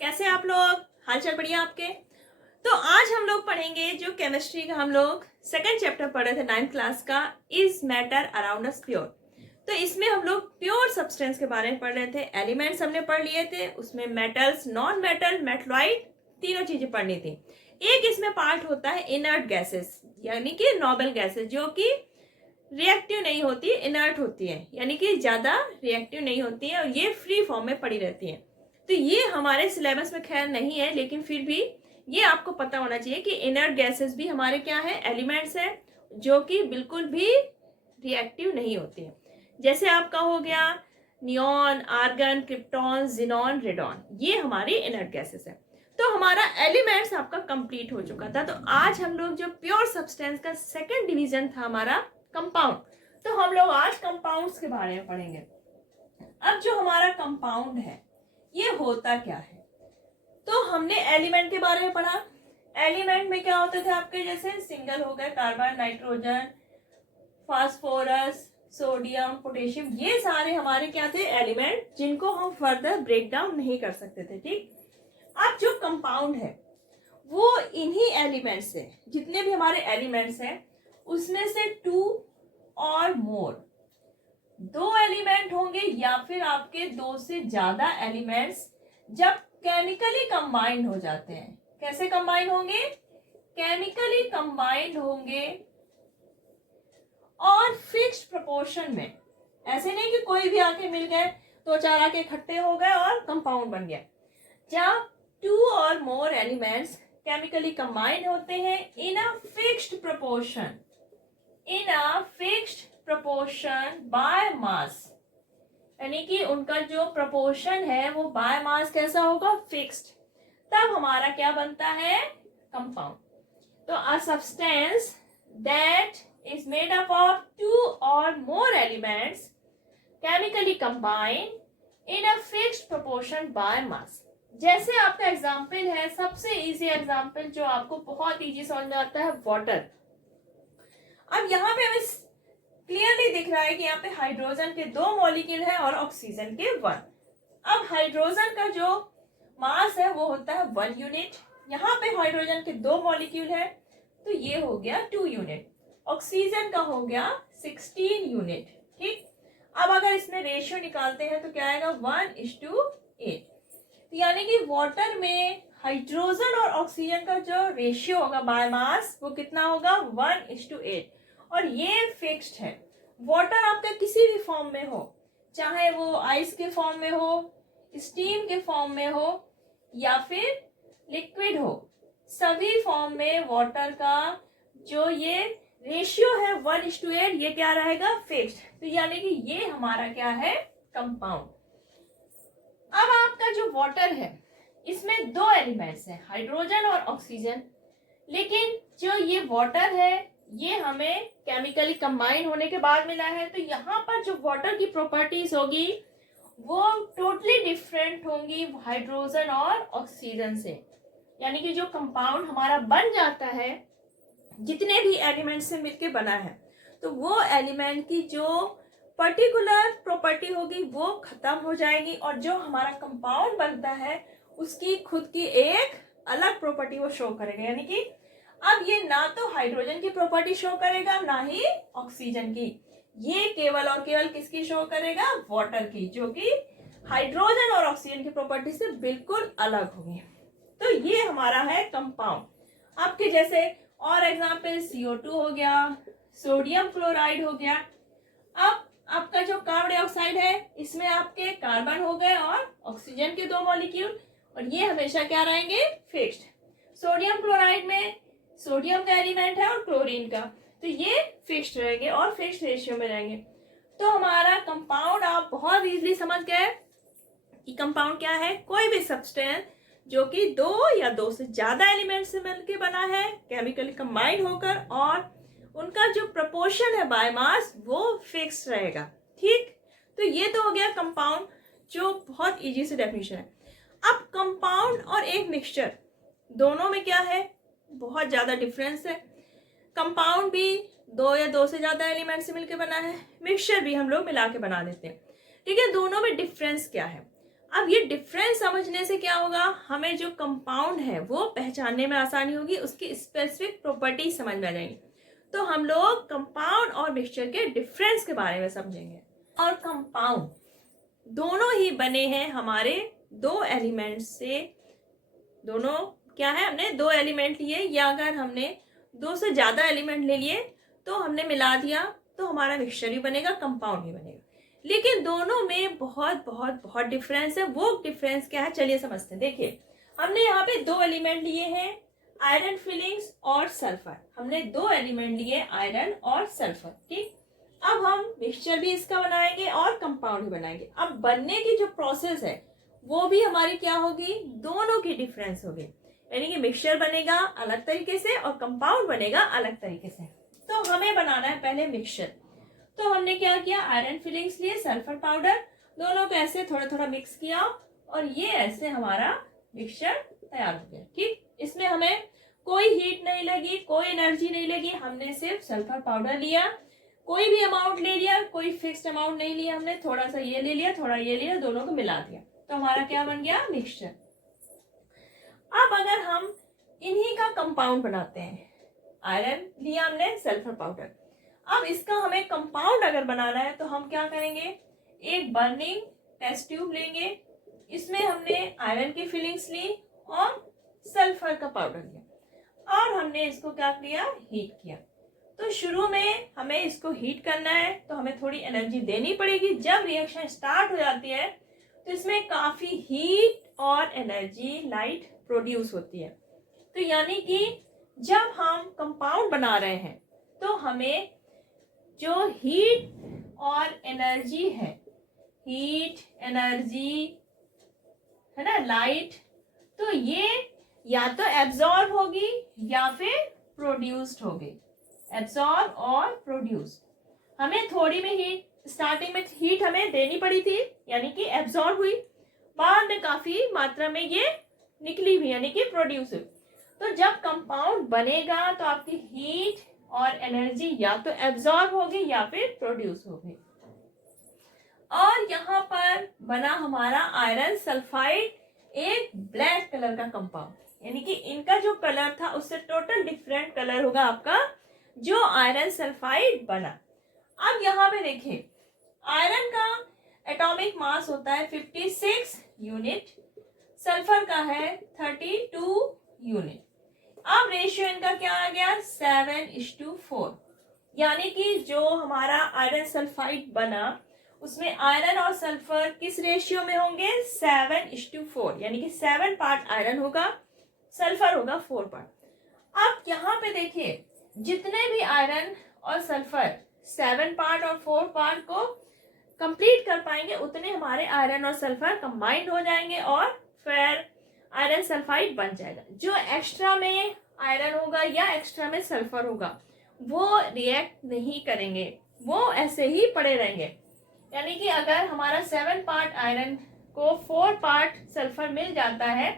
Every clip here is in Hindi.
कैसे आप लोग? हालचाल बढ़िया आपके? तो आज हम लोग पढ़ेंगे जो केमिस्ट्री का हम लोग सेकंड चैप्टर पढ़े थे 9th क्लास का, is matter around us pure. तो इसमें हम लोग प्योर सब्सटेंस के बारे में पढ़ रहे थे। एलिमेंट्स हमने पढ़ लिए थे, उसमें मेटल्स, नॉन मेटल, मेटलॉइड, तीनों चीजें पढ़नी थी। एक इसमें पार्ट होता है इनर्ट गैसेस, यानी कि नोबल गैसेस, जो कि रिएक्टिव नहीं होती, इनर्ट होती है, यानी कि ज्यादा रिएक्टिव नहीं होती है और ये फ्री फॉर्म में पड़ी रहती है। तो ये हमारे सिलेबस में खैर नहीं है, लेकिन फिर भी ये आपको पता होना चाहिए कि इनर्ट गैसेस भी हमारे क्या है, एलिमेंट्स है, जो कि बिल्कुल भी रिएक्टिव नहीं होती है। जैसे आपका हो गया neon, argon, krypton, xenon, radon, ये हमारी इनर्ट गैसेस है। तो हमारा एलिमेंट्स आपका कंप्लीट हो चुका था। तो आज हम लोग जो प्योर सब्सटेंस का सेकंड डिवीजन था हमारा कंपाउंड, तो हम लोग आज कंपाउंड्स के बारे में पढ़ेंगे। अब जो हमारा कंपाउंड है ये होता क्या है? तो हमने एलिमेंट के बारे में पढ़ा। एलिमेंट में क्या होते थे आपके, जैसे सिंगल हो गए carbon, nitrogen, phosphorus, sodium, potassium, ये सारे हमारे क्या थे, एलिमेंट, जिनको हम फर्दर ब्रेक डाउन नहीं कर सकते थे। ठीक, अब जो कंपाउंड है वो इन्हीं एलिमेंट से, जितने भी हमारे एलिमेंट्स हैं उसमें से 2 और मोर, 2 एलिमेंट होंगे या फिर आपके 2 से ज्यादा एलिमेंट्स जब केमिकली कंबाइंड हो जाते हैं। कैसे कंबाइंड होंगे? केमिकली कंबाइंड होंगे और फिक्स्ड प्रोपोर्शन में। ऐसे नहीं कि कोई भी आके मिल गए, 2-4 आके इकट्ठे हो गए और कंपाउंड बन गया। जब 2 और मोर एलिमेंट्स केमिकली कंबाइंड होते हैं in a fixed proportion, by mass, यानी कि उनका जो प्रोपोर्शन है वो बाय मास कैसा होगा, फिक्स्ड, तब हमारा क्या बनता है, कंपाउंड। तो a substance that is made up of 2 और more elements chemically combined in a fixed proportion by मास। जैसे आपका एग्जाम्पल है, सबसे इजी एग्जाम्पल जो आपको बहुत इजी समझ में आता है, वाटर। अब यहाँ पे हमें क्लियरली दिख रहा है कि यहाँ पे हाइड्रोजन के 2 मॉलिक्यूल है और ऑक्सीजन के 1। अब हाइड्रोजन का जो मास है वो होता है 1 यूनिट, यहाँ पे हाइड्रोजन के 2 मॉलिक्यूल है तो ये हो गया 2 यूनिट, ऑक्सीजन का हो गया 16 यूनिट। ठीक, अब अगर इसमें रेशियो निकालते हैं तो क्या आएगा, 1:8। तो यानी कि वाटर में हाइड्रोजन और ऑक्सीजन का जो रेशियो होगा बाय मास वो कितना होगा, 1:8। और ये फिक्स्ड है। वाटर आपका किसी भी फॉर्म में हो, चाहे वो आइस के फॉर्म में हो, स्टीम के फॉर्म में हो या फिर लिक्विड हो, सभी फॉर्म में वाटर का जो ये रेशियो है 1:8, ये क्या रहेगा, फिक्स्ड। तो यानी कि ये हमारा क्या है, कंपाउंड। अब आपका जो वाटर है इसमें 2 एलिमेंट्स हैं, हाइड्रोजन और ऑक्सीजन, लेकिन जो ये वाटर है ये हमें केमिकली कंबाइन होने के बाद मिला है। तो यहाँ पर जो वाटर की प्रॉपर्टीज होगी वो टोटली डिफरेंट होंगी हाइड्रोजन और ऑक्सीजन से। यानी कि जो कंपाउंड हमारा बन जाता है जितने भी एलिमेंट से मिलके बना है, तो वो एलिमेंट की जो पर्टिकुलर प्रॉपर्टी होगी वो खत्म हो जाएगी और जो हमारा कंपाउंड बनता है उसकी खुद की एक अलग प्रॉपर्टी वो शो करेगा। यानी कि अब ये ना तो हाइड्रोजन की प्रॉपर्टी शो करेगा ना ही ऑक्सीजन की, ये केवल और केवल किसकी शो करेगा, वाटर की, जो कि हाइड्रोजन और ऑक्सीजन की प्रॉपर्टी से बिल्कुल अलग होगी। तो ये हमारा है कंपाउंड। आपके जैसे और एग्जाम्पल CO2 हो गया, सोडियम क्लोराइड हो गया। अब आपका जो कार्बन डाइऑक्साइड है इसमें आपके कार्बन हो गए और ऑक्सीजन के 2 मॉलिक्यूल, और ये हमेशा क्या रहेंगे, फिक्स्ड। सोडियम क्लोराइड में सोडियम का एलिमेंट है और क्लोरीन का, तो ये फिक्स्ड रहेंगे और फिक्स्ड रेशियो में रहेंगे। तो हमारा कंपाउंड आप बहुत इजीली समझ गए कि कंपाउंड क्या है, कोई भी सब्सटेंस जो कि 2 या 2 से ज्यादा एलिमेंट से मिलकर बना है केमिकली कंबाइंड होकर, और उनका जो प्रोपोर्शन है बाय मास वो फिक्स रहेगा। ठीक, तो ये तो हो गया कंपाउंड, जो बहुत इजी से डेफिनेशन है। अब कंपाउंड और एक मिक्सचर, दोनों में क्या है, बहुत ज्यादा डिफरेंस है। कंपाउंड भी 2 या 2 से ज्यादा एलिमेंट से मिलकर बना है, मिक्सचर भी हम लोग मिला के बना देते हैं। ठीक है, दोनों में डिफरेंस क्या है? अब ये डिफरेंस समझने से क्या होगा, हमें जो कंपाउंड है वो पहचानने में आसानी होगी, उसकी स्पेसिफिक प्रॉपर्टी समझ में आ जाएंगी। तो हम लोग कंपाउंड और मिक्सचर के डिफरेंस के बारे में समझेंगे। और कंपाउंड दोनों ही बने हैं हमारे दो एलिमेंट से। दोनों क्या है, हमने दो एलिमेंट लिए, या अगर हमने दो से ज्यादा एलिमेंट ले लिए तो हमने मिला दिया तो हमारा मिक्सचर ही बनेगा, कंपाउंड ही बनेगा। लेकिन दोनों में बहुत बहुत बहुत डिफरेंस है। वो डिफरेंस क्या है, चलिए समझते हैं। देखिए, हमने यहाँ पे दो एलिमेंट लिए हैं, आयरन फिलिंग्स और सल्फर। हमने दो एलिमेंट लिए, आयरन और सल्फर, ठीक। अब हम मिक्सचर भी इसका बनाएंगे और कंपाउंड भी बनाएंगे। अब बनने की जो प्रोसेस है वो भी हमारी क्या होगी, दोनों की डिफरेंस होगी। यानी कि मिक्सचर बनेगा अलग तरीके से और कंपाउंड बनेगा अलग तरीके से। तो हमें बनाना है पहले मिक्सचर। तो हमने क्या किया, आयरन फिलिंग्स लिए, सल्फर पाउडर, दोनों को ऐसे थोड़ा थोड़ा मिक्स किया और ये ऐसे हमारा मिक्सचर तैयार हो गया, ठीक। इसमें हमें कोई हीट नहीं लगी, कोई एनर्जी नहीं लगी। हमने सिर्फ सल्फर पाउडर लिया, कोई भी अमाउंट ले लिया, कोई फिक्स्ड अमाउंट नहीं लिया हमने, थोड़ा सा ये ले लिया, थोड़ा ये लिया, दोनों को मिला दिया, तो हमारा क्या बन गया, मिक्सचर। अब अगर हम इन्हीं का कंपाउंड बनाते हैं, आयरन लिया हमने, सल्फर पाउडर, अब इसका हमें कंपाउंड अगर बनाना है तो हम क्या करेंगे, एक बर्निंग टेस्ट ट्यूब लेंगे, इसमें हमने आयरन की फिलिंग्स ली और सल्फर का पाउडर लिया और हमने इसको क्या किया, हीट किया। तो शुरू में हमें इसको हीट करना है तो हमें थोड़ी एनर्जी देनी पड़ेगी। जब रिएक्शन स्टार्ट हो जाती है तो इसमें काफी हीट और एनर्जी, लाइट प्रोड्यूस होती है। तो यानी कि जब हम कंपाउंड बना रहे हैं तो हमें जो हीट और एनर्जी है, हीट एनर्जी है ना, लाइट, तो ये या तो एब्जॉर्ब होगी या फिर प्रोड्यूस्ड होगी। एब्जॉर्ब और प्रोड्यूस, हमें थोड़ी में हीट, स्टार्टिंग में हीट हमें देनी पड़ी थी यानी कि एब्जॉर्ब हुई, बाद में काफी मात्रा में ये निकली हुई यानी कि प्रोड्यूस हुई। तो जब कंपाउंड बनेगा तो आपकी हीट और एनर्जी या तो एब्जॉर्ब होगी या फिर प्रोड्यूस होगी। और यहाँ पर बना हमारा आयरन सल्फाइड, एक ब्लैक कलर का कंपाउंड, यानी कि इनका जो कलर था उससे टोटल डिफरेंट कलर होगा आपका जो आयरन सल्फाइड बना। अब यहाँ पे देखिए, आयरन का एटॉमिक मास होता है 56 यूनिट, सल्फर का है 32 यूनिट। अब रेशियो इनका क्या आ गया, 7:4, यानी कि जो हमारा आयरन सल्फाइड बना उसमें आयरन और सल्फर किस रेशियो में होंगे, 7:4, यानी कि 7 पार्ट आयरन होगा, सल्फर होगा 4 पार्ट। अब यहाँ पे देखिए, जितने भी आयरन और सल्फर 7 पार्ट और 4 पार्ट को कंप्लीट कर पाएंगे उतने हमारे आयरन और सल्फर कंबाइंड हो जाएंगे और फिर आयरन सल्फाइड बन जाएगा। जो एक्स्ट्रा में आयरन होगा या एक्स्ट्रा में सल्फर होगा वो रिएक्ट नहीं करेंगे, वो ऐसे ही पड़े रहेंगे। यानी कि अगर हमारा 7 पार्ट आयरन को 4 पार्ट सल्फर मिल जाता है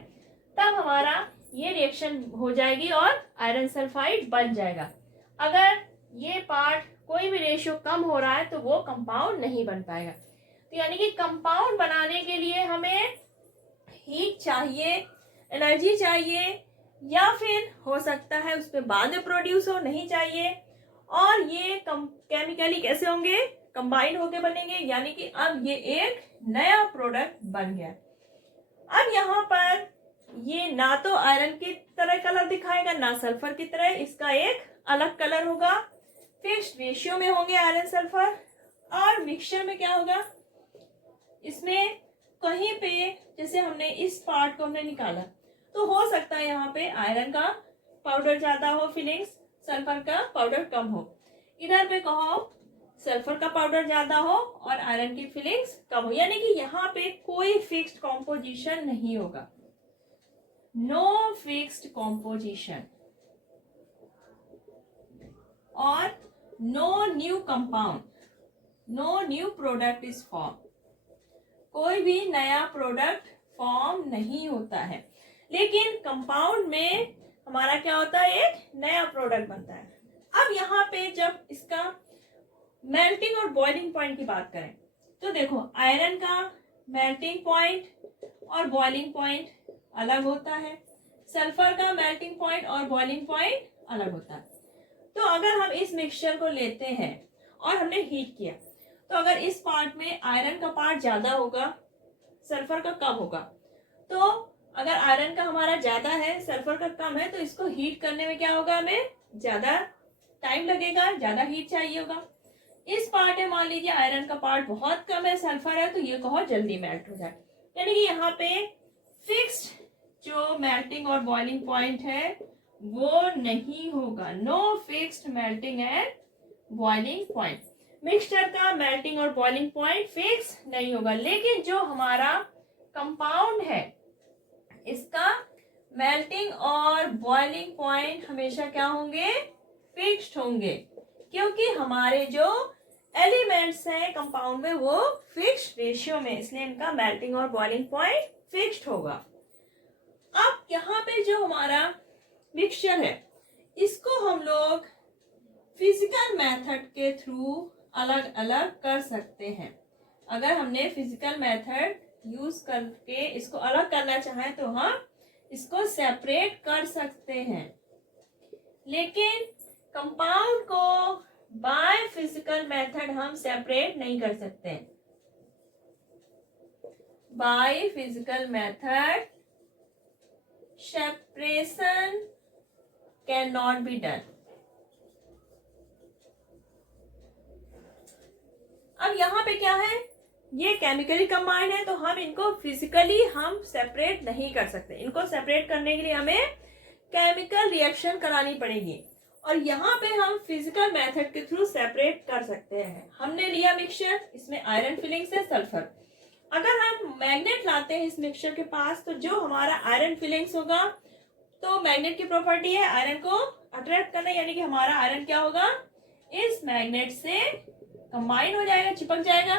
तब हमारा ये रिएक्शन हो जाएगी और आयरन सल्फाइड बन जाएगा। अगर ये पार्ट कोई भी रेशियो कम हो रहा है तो वो कंपाउंड नहीं बन पाएगा। तो यानी कि कंपाउंड बनाने के लिए हमें हीट चाहिए, एनर्जी चाहिए, या फिर हो सकता है उस पर बाद में प्रोड्यूस हो, नहीं चाहिए। और ये केमिकली कैसे होंगे, कंबाइन होके बनेंगे, यानी कि अब ये एक नया प्रोडक्ट बन गया। अब यहाँ पर ये ना तो आयरन की तरह कलर दिखाएगा ना सल्फर की तरह, इसका एक अलग कलर होगा, फिक्स्ड रेशियो में होंगे आयरन सल्फर। और मिक्सचर में क्या होगा, इसमें कहीं पे जैसे हमने इस पार्ट को हमने निकाला तो हो सकता है यहाँ पे आयरन का पाउडर ज्यादा हो, फिलिंग्स, सल्फर का पाउडर कम हो। इधर पे कहो सल्फर का पाउडर ज्यादा हो और आयरन की फिलिंग्स कम हो, यानी कि यहाँ पे कोई फिक्स्ड कॉम्पोजिशन नहीं होगा, नो फिक्स्ड कॉम्पोजिशन, और no new compound, no new product is form, कोई भी नया प्रोडक्ट फॉर्म नहीं होता है। लेकिन कंपाउंड में हमारा क्या होता है, एक नया प्रोडक्ट बनता है। अब यहाँ पे जब इसका मेल्टिंग और बॉइलिंग पॉइंट की बात करें तो देखो, आयरन का मेल्टिंग पॉइंट और बॉइलिंग पॉइंट अलग होता है, सल्फर का मेल्टिंग पॉइंट और बॉइलिंग पॉइंट अलग होता है। तो अगर हम इस मिक्सचर को लेते हैं और हमने हीट किया, तो अगर इस पार्ट में आयरन का पार्ट ज्यादा होगा, सल्फर का कम होगा, तो अगर आयरन का हमारा ज्यादा है, सल्फर का कम है, तो इसको हीट करने में क्या होगा, हमें ज्यादा टाइम लगेगा, ज्यादा हीट चाहिए होगा। इस पार्ट में मान लीजिए आयरन का पार्ट बहुत कम है, सल्फर है, तो ये बहुत जल्दी मेल्ट हो जाए। यानी कि यहाँ पे फिक्स्ड जो मेल्टिंग और बॉइलिंग पॉइंट है वो नहीं होगा। No fixed melting and boiling point. Mixture का मेल्टिंग और बॉइलिंग पॉइंट फिक्स नहीं होगा, लेकिन जो हमारा कंपाउंड है इसका मेल्टिंग और बॉइलिंग पॉइंट हमेशा क्या होंगे, फिक्स्ड होंगे, क्योंकि हमारे जो एलिमेंट्स हैं कंपाउंड में वो फिक्स्ड रेशियो में, इसलिए इनका मेल्टिंग और बॉइलिंग पॉइंट फिक्स्ड होगा। अब यहाँ पे जो हमारा मिक्सचर है इसको हम लोग फिजिकल मेथड के थ्रू अलग अलग कर सकते हैं। अगर हमने फिजिकल मेथड यूज करके इसको अलग करना चाहें तो हम इसको सेपरेट कर सकते हैं, लेकिन कंपाउंड को बाय फिजिकल मेथड हम सेपरेट नहीं कर सकते। By physical method separation can not be done. अब यहाँ पे क्या है, ये केमिकली कंबाइंड है, तो हम इनको फिजिकली हम सेपरेट नहीं कर सकते। इनको सेपरेट करने के लिए हमें केमिकल रिएक्शन करानी पड़ेगी, और यहाँ पे हम फिजिकल मेथड के थ्रू सेपरेट कर सकते हैं। हमने लिया मिक्सचर, इसमें आयरन फिलिंग से सल्फर। अगर हम मैग्नेट लाते हैं इस मिक्सचर के पास, तो जो हमारा आयरन फिलिंग्स होगा, तो मैग्नेट की प्रॉपर्टी है आयरन को अट्रैक्ट करना, यानी कि हमारा आयरन क्या होगा, इस मैग्नेट से कंबाइन हो जाएगा, चिपक जाएगा,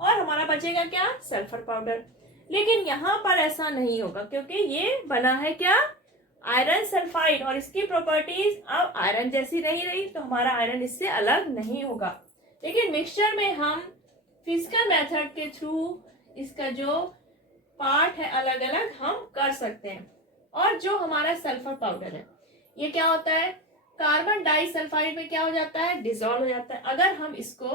और हमारा बचेगा क्या, सल्फर पाउडर। लेकिन यहाँ पर ऐसा नहीं होगा, क्योंकि ये बना है क्या, आयरन सल्फाइड, और इसकी प्रॉपर्टीज अब आयरन जैसी नहीं रही, तो हमारा आयरन इससे अलग नहीं होगा। लेकिन मिक्सचर में हम फिजिकल मेथड के थ्रू इसका जो पार्ट है अलग अलग हम कर सकते हैं। और जो हमारा सल्फर पाउडर है ये क्या होता है, कार्बन डाइसल्फाइड में क्या हो जाता है, डिसॉल्व हो जाता है। अगर हम इसको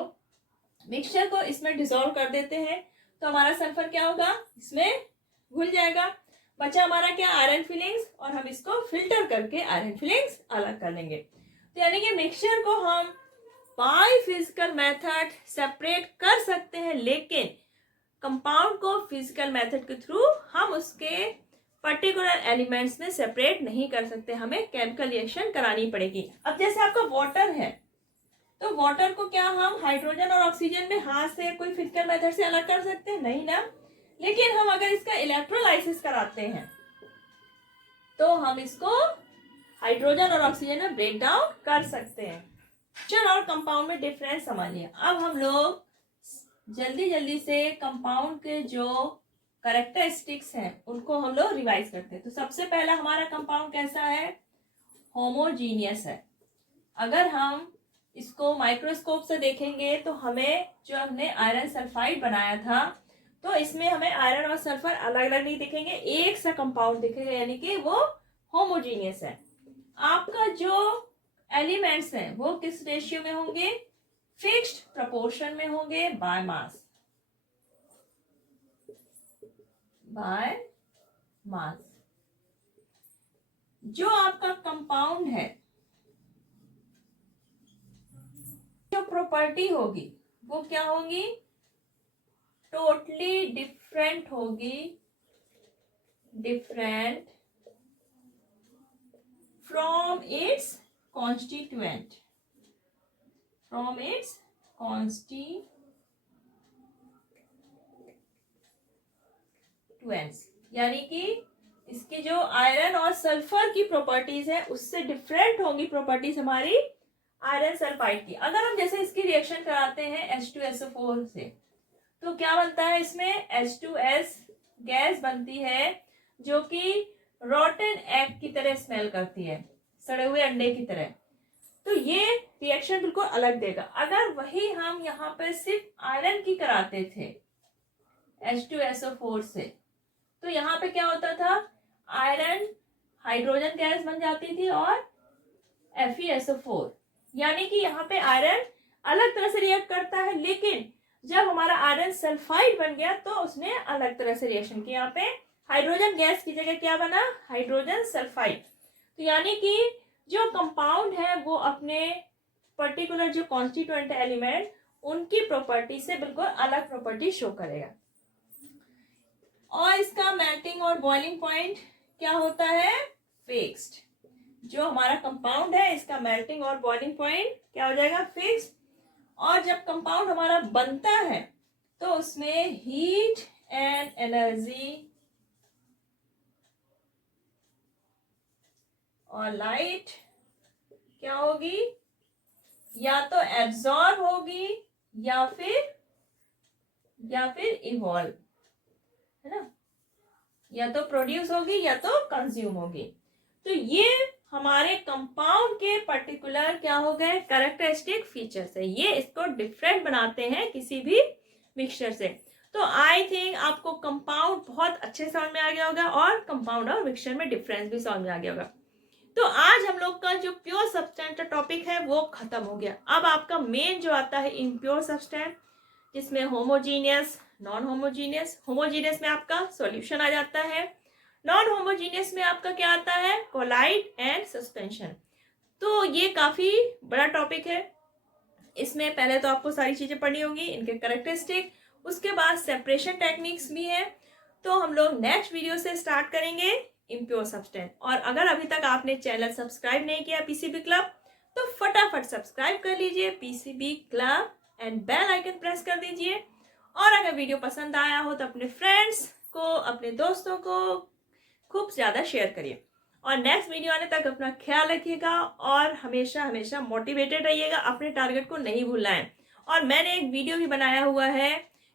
मिक्सचर को इसमें डिसॉल्व कर देते हैं तो हमारा सल्फर क्या होगा, इसमें घुल जाएगा। बचा हमारा क्या, आयरन फिलिंग्स, और हम इसको फिल्टर करके आयरन फिलिंग्स अलग कर लेंगे। तो यानी कि मिक्सचर को हम बाय फिजिकल मेथड सेपरेट कर सकते हैं, लेकिन कंपाउंड को फिजिकल मेथड के थ्रू हम उसके पर्टिकुलर एलिमेंट्स में सेपरेट नहीं कर सकते, हमें केमिकल रिएक्शन करानी पड़ेगी। अब जैसे आपका वाटर है, तो वाटर को क्या हम हाइड्रोजन और ऑक्सीजन में हाथ से कोई फिजिकल मेथड से अलग कर सकते हैं, नहीं ना। लेकिन हम अगर इसका इलेक्ट्रोलाइसिस कराते हैं तो हम इसको हाइड्रोजन और ऑक्सीजन में ब्रेक डाउन कर सकते हैं। चल और कंपाउंड में डिफरेंस समझिए। अब हम लोग जल्दी से कंपाउंड के जो कैरेक्टरिस्टिक्स हैं उनको हम लोग रिवाइज करते हैं। तो सबसे पहला हमारा कंपाउंड कैसा है, होमोजीनियस है। अगर हम इसको माइक्रोस्कोप से देखेंगे तो हमें जो हमने आयरन सल्फाइड बनाया था, तो इसमें हमें आयरन और सल्फर अलग अलग नहीं दिखेंगे, एक सा कंपाउंड दिखेगा, यानी कि वो होमोजीनियस है। आपका जो एलिमेंट्स हैं वो किस रेशियो में होंगे, फिक्स्ड प्रोपोर्शन में होंगे, बाय मास। By mass. जो आपका कंपाउंड है, जो प्रॉपर्टी होगी वो क्या होगी, टोटली डिफरेंट होगी, different from its constituent, from its constituents. यानी कि इसकी जो आयरन और सल्फर की प्रॉपर्टीज है उससे डिफरेंट होंगी प्रॉपर्टीज हमारी आयरन सल्फाइड की। अगर हम जैसे इसकी रिएक्शन कराते हैं H2SO4 से, तो क्या बनता है, इसमें H2S गैस बनती है जो कि रॉटन एग की तरह स्मेल करती है, सड़े हुए अंडे की तरह। तो ये रिएक्शन बिल्कुल अलग देगा। अगर वही हम यहाँ पर सिर्फ आयरन की कराते थे H2SO4 से, तो यहाँ पे क्या होता था, आयरन हाइड्रोजन गैस बन जाती थी और FeSO4, यानी कि यहाँ पे आयरन अलग तरह से रिएक्ट करता है, लेकिन जब हमारा आयरन सल्फाइड बन गया तो उसने अलग तरह से रिएक्शन किया। यहाँ पे हाइड्रोजन गैस की जगह क्या बना, हाइड्रोजन सल्फाइड। तो यानी कि जो कंपाउंड है वो अपने पर्टिकुलर जो कॉन्स्टिट्यूएंट एलिमेंट उनकी प्रॉपर्टी से बिल्कुल अलग प्रॉपर्टी शो करेगा। और इसका मेल्टिंग और बॉइलिंग पॉइंट क्या होता है, फिक्स्ड। जो हमारा कंपाउंड है इसका मेल्टिंग और बॉइलिंग पॉइंट क्या हो जाएगा, फिक्स्ड। और जब कंपाउंड हमारा बनता है तो उसमें हीट एंड एनर्जी और लाइट क्या होगी, या तो एब्जॉर्ब होगी या फिर इवॉल्व, है ना, या तो प्रोड्यूस होगी या तो कंज्यूम होगी। तो ये हमारे कंपाउंड के पर्टिकुलर क्या हो गए, कैरेक्टरिस्टिक फीचर्स है। ये इसको डिफरेंट बनाते हैं किसी भी मिक्सचर से। तो आई थिंक आपको कंपाउंड बहुत अच्छे समझ में आ गया होगा और कंपाउंड और मिक्सचर में डिफरेंस भी समझ में आ गया होगा। तो आज हम लोग का जो प्योर सब्सटेंस का टॉपिक है वो खत्म हो गया। अब आपका मेन जो आता है इम्प्योर सब्सटेंस, जिसमें होमोजीनियस, नॉन होमोजीनियस। होमोजीनियस में आपका सॉल्यूशन आ जाता है, नॉन होमोजीनियस में आपका क्या आता है, कोलाइड एंड सस्पेंशन। तो ये काफी बड़ा टॉपिक है। इसमें पहले तो आपको सारी चीजें पढ़नी होगी, इनके कैरेक्टरिस्टिक, उसके बाद सेपरेशन टेक्निक्स भी है। तो हम लोग नेक्स्ट वीडियो से स्टार्ट करेंगे इम्प्योर सब्सटेंस। और अगर अभी तक आपने चैनल सब्सक्राइब नहीं किया पीसीबी क्लब, तो फटाफट सब्सक्राइब कर लीजिए PCB club and bell icon press कर दीजिए। और अगर वीडियो पसंद आया हो तो अपने फ्रेंड्स को, अपने दोस्तों को खूब ज्यादा शेयर करिए। और नेक्स्ट वीडियो आने तक अपना ख्याल रखिएगा और हमेशा हमेशा मोटिवेटेड रहिएगा, अपने टारगेट को नहीं भूलना है। और मैंने एक वीडियो भी बनाया हुआ है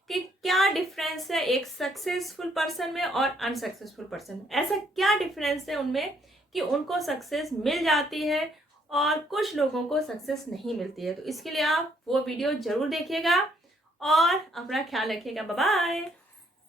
कि क्या डिफरेंस है एक सक्सेसफुल पर्सन में और अनसक्सेसफुल पर्सन में। ऐसा क्या डिफरेंस है उनमें कि उनको सक्सेस मिल जाती है और कुछ लोगों को सक्सेस नहीं मिलती है। तो इसके लिए आप वो वीडियो जरूर देखिएगा और अपना ख्याल रखिएगा। Bye bye.